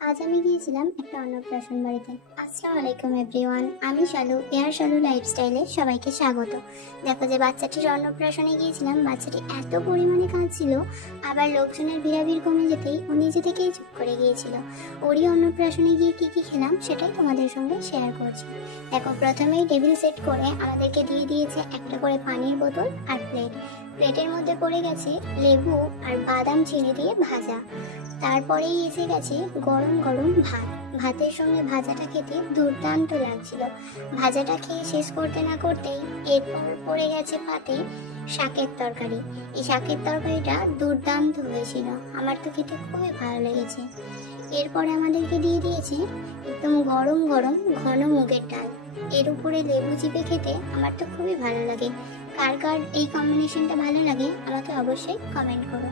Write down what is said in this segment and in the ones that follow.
আজ আমি গিয়েছিলাম একটা অন্নপ্রাশন বাড়িতে। আসসালামু আলাইকুম এভরিওয়ান, আমি শালু, এয়ার শালু লাইফস্টাইলে সবাইকে স্বাগত। দেখো যে বাচ্চাটির অন্নপ্রাশনে গিয়েছিলাম, বাচ্চাটি এত পরিমাণে কাঁদছিল, আবার লোকজনের ভিড়াভিড় কমে যেতেই ও নিজে থেকেই চুপ করে গিয়েছিল। ওরই অন্নপ্রাশনে গিয়ে কি কি খেলাম সেটাই তোমাদের সঙ্গে শেয়ার করছি। দেখো, প্রথমেই টেবিল সেট করে আমাদেরকে দিয়ে দিয়েছে একটা করে পানির বোতল আর প্লেট। প্লেটের মধ্যে পড়ে গেছে লেবু আর বাদাম চিনি দিয়ে ভাজা। তারপরেই এসে গেছে গরম গরম ভাত। ভাতের সঙ্গে ভাজাটা খেতে দুর্দান্ত লাগছিল। ভাজাটা খেয়ে শেষ করতে না করতেই এরপর পড়ে গেছে পাতে শাকের তরকারি। এই শাকের তরকারিটা দুর্দান্ত হয়েছিল, আমার তো খেতে খুবই ভালো লেগেছে। এরপরে আমাদেরকে দিয়ে দিয়েছে একদম গরম গরম ঘন মুগের ডাল। এর উপরে লেবু চিপে খেতে আমার তো খুবই ভালো লাগে। কার কার এই কম্বিনেশনটা ভালো লাগে আমাকে অবশ্যই কমেন্ট করো।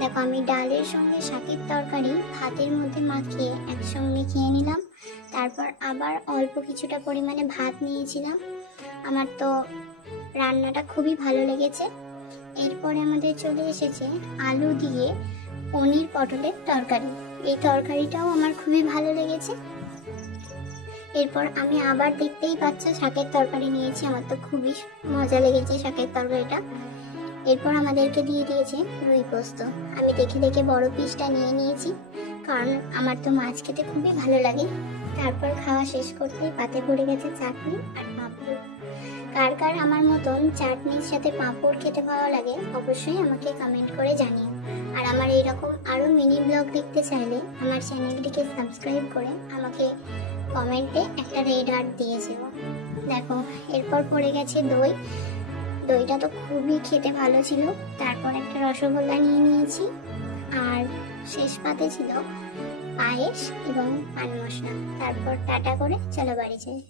দেখো, আমি ডালের সঙ্গে শাকের তরকারি ভাতের মধ্যে মাখিয়ে একসঙ্গে খেয়ে নিলাম। তারপর আবার অল্প কিছুটা পরিমাণে ভাত নিয়েছিলাম। আমার তো রান্নাটা খুবই ভালো লেগেছে। এরপরে আমাদের চলে এসেছে আলু দিয়ে পনির পটলের তরকারি। এই তরকারিটাও আমার খুবই ভালো লেগেছে। এরপর আমি আবার দেখতেই পাচ্ছ শাকের তরকারি নিয়েছি, আমার তো খুবই মজা লেগেছে শাকের তরকারিটা। এরপর আমাদেরকে দিয়ে দিয়েছে রুই পোস্ত। আমি দেখে দেখে বড় পিসটা নিয়ে নিয়েছি, কারণ আমার তো মাছ খেতে খুবই ভালো লাগে। তারপর খাওয়া শেষ করতেই পাতে পড়ে গেছে চাটনি আর পাঁপড়। কার কার আমার মতন চাটনির সাথে পাঁপড় খেতে ভালো লাগে অবশ্যই আমাকে কমেন্ট করে জানিও। আর আমার এইরকম আরও মিনি ব্লগ দেখতে চাইলে আমার চ্যানেলটিকে সাবস্ক্রাইব করে আমাকে কমেন্টে একটা রেড হার্ট দিয়ে যেও। দেখো, এরপর পড়ে গেছে দই। দইটা তো খুবই খেতে ভালো ছিল। তারপর একটা রসগোল্লা নিয়ে নিয়েছি, আর শেষ পাতে ছিল পায়েস এবং পান মশলা। তারপর টাটা করে চলো বাড়ি যাই।